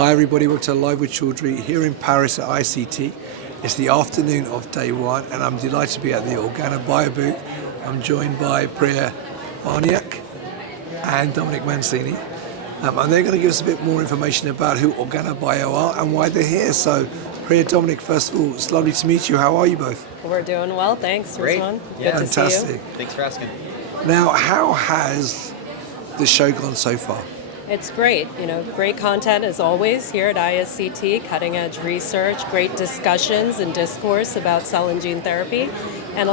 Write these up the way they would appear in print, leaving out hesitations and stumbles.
Hi everybody, welcome to Live with Chaudhry here in Paris at ICT. It's the afternoon of day one and I'm delighted to be at the OrganaBio booth. I'm joined by Priya Baraniak and Dominic Mancini. And they're going to give us a bit more information about who OrganaBio are and why they're here. So Priya, Dominic, first of all, it's lovely to meet you. How are you both? We're doing well, thanks. Great. Yeah. Good Fantastic. to see you. Thanks for asking. Now, how has the show gone so far? It's great. Great content as always here at ISCT, cutting edge research, great discussions and discourse about cell and gene therapy, and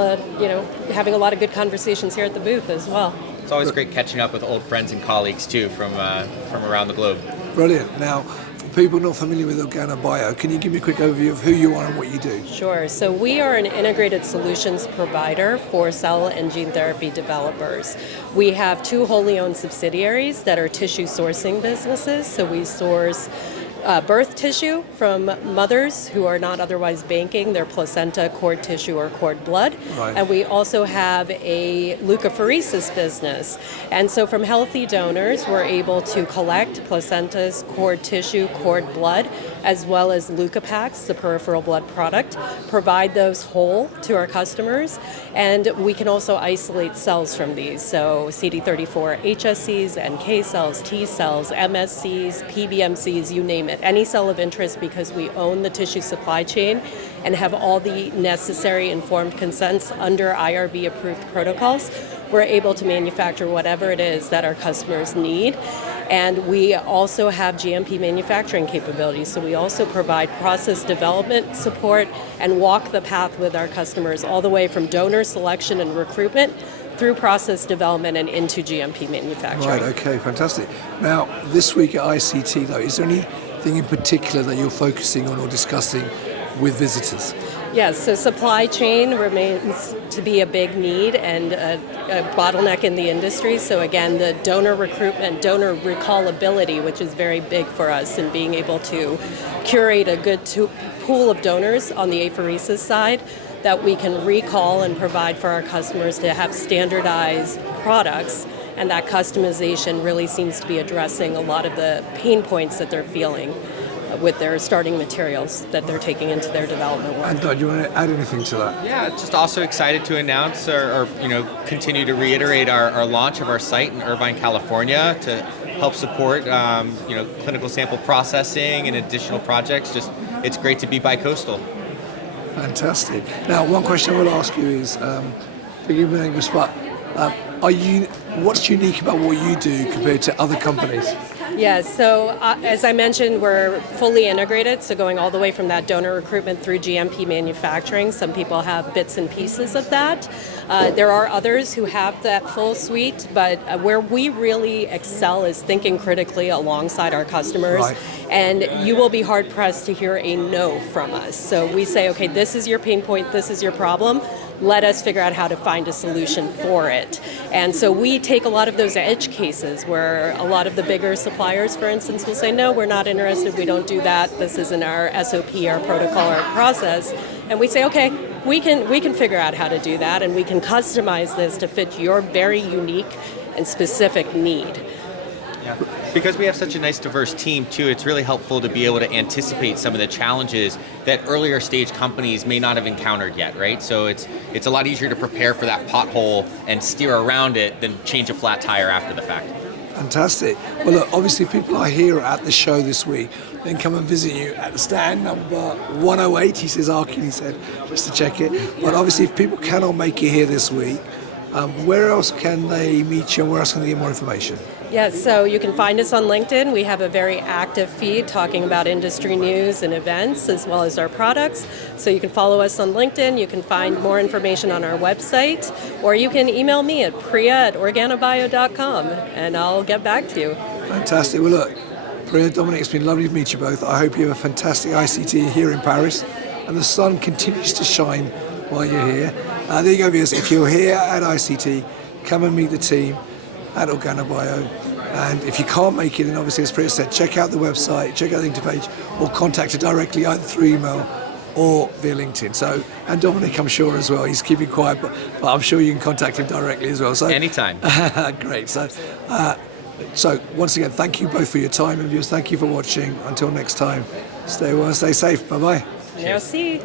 having a lot of good conversations here at the booth as well. It's always great catching up with old friends and colleagues too from around the globe. Brilliant. Now, for people not familiar with OrganaBio, can you give me a quick overview of who you are and what you do? Sure. So we are an integrated solutions provider for cell and gene therapy developers. We have two wholly owned subsidiaries that are tissue sourcing businesses. So we source birth tissue from mothers who are not otherwise banking their placenta, cord tissue, or cord blood. Right. And we also have a leukapheresis business. And so from healthy donors, we're able to collect placentas, cord tissue, cord blood, as well as leukapaks, the peripheral blood product, provide those whole to our customers. And we can also isolate cells from these. So CD34 HSCs, NK cells, T cells, MSCs, PBMCs, you name it. Any cell of interest, because we own the tissue supply chain and have all the necessary informed consents under IRB approved protocols, we're able to manufacture whatever it is that our customers need. And we also have GMP manufacturing capabilities. So we also provide process development support and walk the path with our customers all the way from donor selection and recruitment through process development and into GMP manufacturing. Right, okay, fantastic. Now, this week at ICT though, is there anything in particular that you're focusing on or discussing with visitors? Yes, so supply chain remains to be a big need and a bottleneck in the industry. So again, the donor recruitment, donor recallability, which is very big for us, and being able to curate a good pool of donors on the apheresis side that we can recall and provide for our customers to have standardized products. And that customization really seems to be addressing a lot of the pain points that they're feeling with their starting materials that they're taking into their development work. And do you want to add anything to that? Yeah, just also excited to announce or continue to reiterate our launch of our site in Irvine, California to help support clinical sample processing and additional projects. Just it's great to be bi-coastal. Fantastic. Now, one question I will ask you is, forgive me on the spot, what's unique about what you do compared to other companies? Yes, so as I mentioned, we're fully integrated, so going all the way from that donor recruitment through GMP manufacturing. Some people have bits and pieces of that. There are others who have that full suite, but where we really excel is thinking critically alongside our customers. Right. And you will be hard-pressed to hear a no from us. So we say, okay, this is your pain point, this is your problem. Let us figure out how to find a solution for it. And so we take a lot of those edge cases where a lot of the bigger suppliers, for instance, will say, no, we're not interested, we don't do that, this isn't our SOP, our protocol, our process. And we say, okay, we can figure out how to do that, and we can customize this to fit your very unique and specific need. Yeah. Because we have such a nice diverse team too, it's really helpful to be able to anticipate some of the challenges that earlier stage companies may not have encountered yet, right? So it's a lot easier to prepare for that pothole and steer around it than change a flat tire after the fact. Fantastic. Well, look, obviously people are here at the show this week. Then come and visit you at the stand number 108. He says Arkin, he said, just to check it. But obviously if people cannot make it here this week, where else can they meet you and where else can they get more information? Yes, so you can find us on LinkedIn. We have a very active feed talking about industry news and events as well as our products. So you can follow us on LinkedIn. You can find more information on our website, or you can email me at priya@organabio.com and I'll get back to you. Fantastic. Well, look, Priya, Dominic, it's been lovely to meet you both. I hope you have a fantastic ICT here in Paris and the sun continues to shine while you're here. There you go, viewers. If you're here at ICT, come and meet the team at OrganaBio. And if you can't make it, then obviously, as Priya said, check out the website, check out the LinkedIn page, or contact her directly either through email or via LinkedIn. So, and Dominic, I'm sure as well, he's keeping quiet, but I'm sure you can contact him directly as well. So anytime. Great. So So once again, thank you both for your time, and viewers, thank you for watching. Until next time, stay well, stay safe. Bye-bye. Merci.